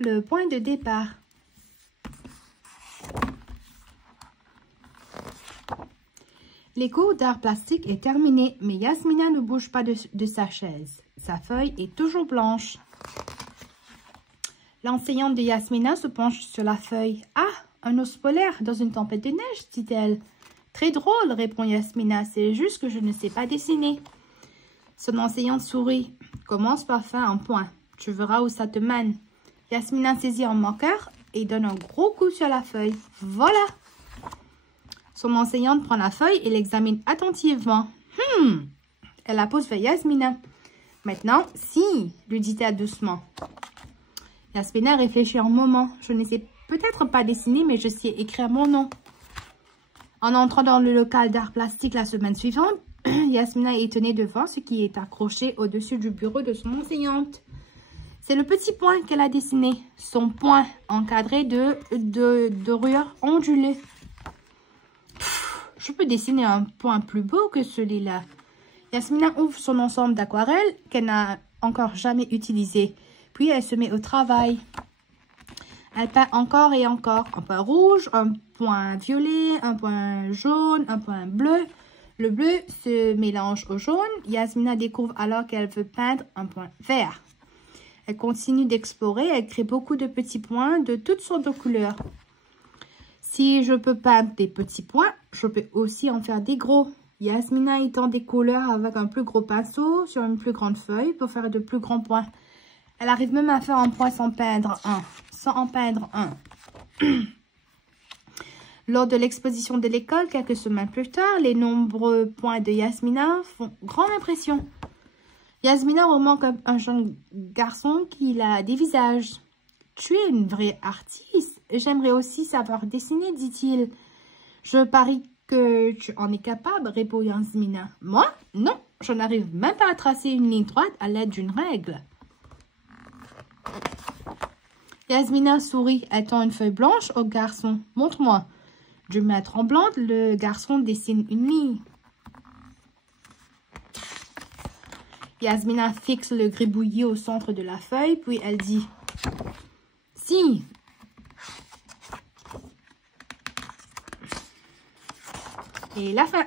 le point de départ. Les cours d'art plastique est terminé, mais Yasmina ne bouge pas de sa chaise. Sa feuille est toujours blanche. L'enseignante de Yasmina se penche sur la feuille. « Ah, un ours polaire dans une tempête de neige, dit-elle. »« Très drôle, répond Yasmina, c'est juste que je ne sais pas dessiner. » Son enseignante sourit. « Commence par faire un point. Tu verras où ça te mène. » Yasmina saisit un marqueur et donne un gros coup sur la feuille. Voilà! Son enseignante prend la feuille et l'examine attentivement. « Elle la pose vers Yasmina. « Maintenant, si, lui dit-elle doucement. Yasmina réfléchit un moment. « Je ne sais peut-être pas dessiner, mais je sais écrire mon nom. » En entrant dans le local d'art plastique la semaine suivante, Yasmina est étonnée de voir ce qui est accroché au-dessus du bureau de son enseignante. C'est le petit point qu'elle a dessiné. Son point encadré de dorures ondulées. Je peux dessiner un point plus beau que celui-là. Yasmina ouvre son ensemble d'aquarelles qu'elle n'a encore jamais utilisé. Puis elle se met au travail. Elle peint encore et encore. Un point rouge, un point violet, un point jaune, un point bleu. Le bleu se mélange au jaune. Yasmina découvre alors qu'elle veut peindre un point vert. Elle continue d'explorer. Elle crée beaucoup de petits points de toutes sortes de couleurs. Si je peux peindre des petits points, je peux aussi en faire des gros. Yasmina étend des couleurs avec un plus gros pinceau sur une plus grande feuille pour faire de plus grands points. Elle arrive même à faire un point sans peindre un. Lors de l'exposition de l'école, quelques semaines plus tard, les nombreux points de Yasmina font grande impression. Yasmina remarque un jeune garçon qui a des visages. « Tu es une vraie artiste. J'aimerais aussi savoir dessiner, dit-il. »« Je parie que tu en es capable, répond Yasmina. »« Moi? Non, je n'arrive même pas à tracer une ligne droite à l'aide d'une règle. » Yasmina sourit. Elle tend une feuille blanche au garçon. « Montre-moi. » D'une main tremblante, le garçon dessine une ligne. Yasmina fixe le gribouillis au centre de la feuille, puis elle dit « Si !» Et la fin.